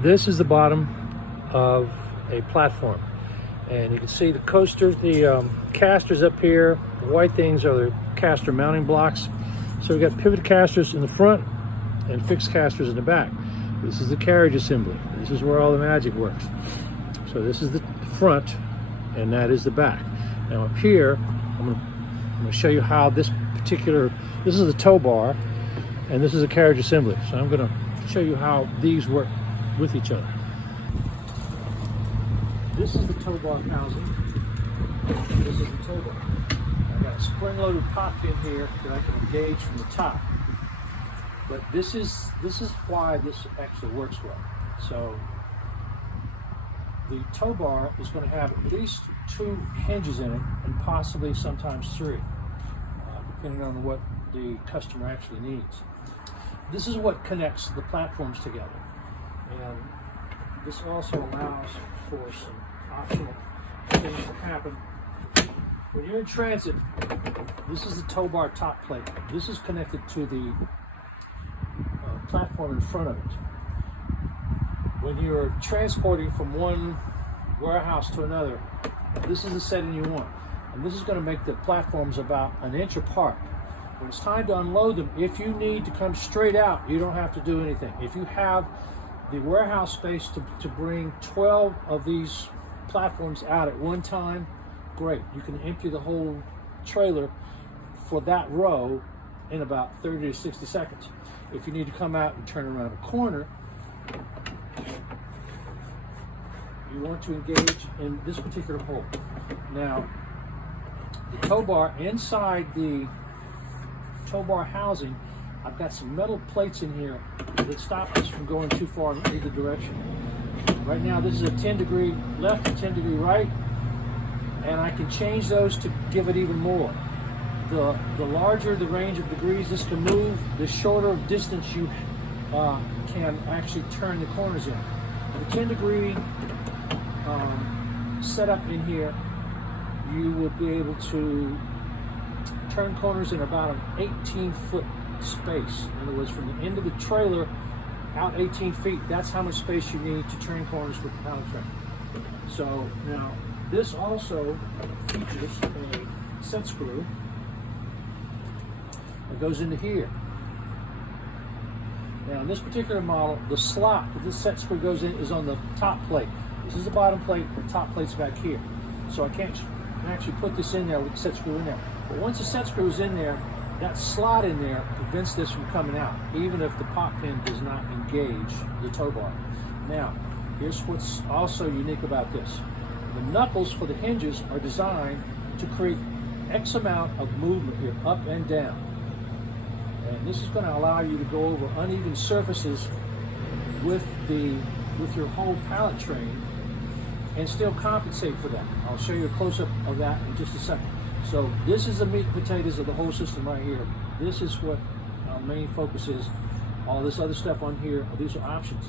This is the bottom of a platform, and you can see the coasters, the casters up here. The white things are the caster mounting blocks. So we've got pivot casters in the front and fixed casters in the back. This is the carriage assembly. This is where all the magic works. So this is the front, and that is the back. Now up here, I'm going to show you how this is the tow bar, and this is a carriage assembly. So I'm going to show you how these work with each other. This is the tow bar housing. This is the tow bar. I've got a spring-loaded pop in here that I can engage from the top. But this is why this actually works well. So the tow bar is going to have at least 2 hinges in it, and possibly sometimes 3, depending on what the customer actually needs. This is what connects the platforms together, and this also allows for some optional things to happen. When you're in transit, this is the tow bar top plate. This is connected to the platform in front of it. When you're transporting from one warehouse to another, this is the setting you want. And this is going to make the platforms about 1 inch apart. When it's time to unload them, if you need to come straight out, you don't have to do anything. If you have the warehouse space to bring 12 of these platforms out at one time, great. You can empty the whole trailer for that row in about 30 to 60 seconds. If you need to come out and turn around a corner, you want to engage in this particular hole. Now, the tow bar, inside the tow bar housing, I've got some metal plates in here that stop this from going too far in either direction. Right now, this is a 10-degree left and 10-degree right, and I can change those to give it even more. The larger the range of degrees this can move, the shorter distance you can actually turn the corners in. With a 10-degree setup in here, you will be able to turn corners in about an 18-foot space. In other words, from the end of the trailer out 18 feet, that's how much space you need to turn corners with the pallet train. So now, this also features a set screw that goes into here. Now, in this particular model, the slot that this set screw goes in is on the top plate. This is the bottom plate, the top plate's back here. So I can't actually put this in there with the set screw in there. But once the set screw is in there, that slot in there prevents this from coming out, even if the pop pin does not engage the tow bar. Now, here's what's also unique about this. The knuckles for the hinges are designed to create X amount of movement here, up and down. And this is going to allow you to go over uneven surfaces with your whole pallet train and still compensate for that. I'll show you a close-up of that in just a second. So this is the meat and potatoes of the whole system right here. This is what our main focus is. All this other stuff on here, these are options.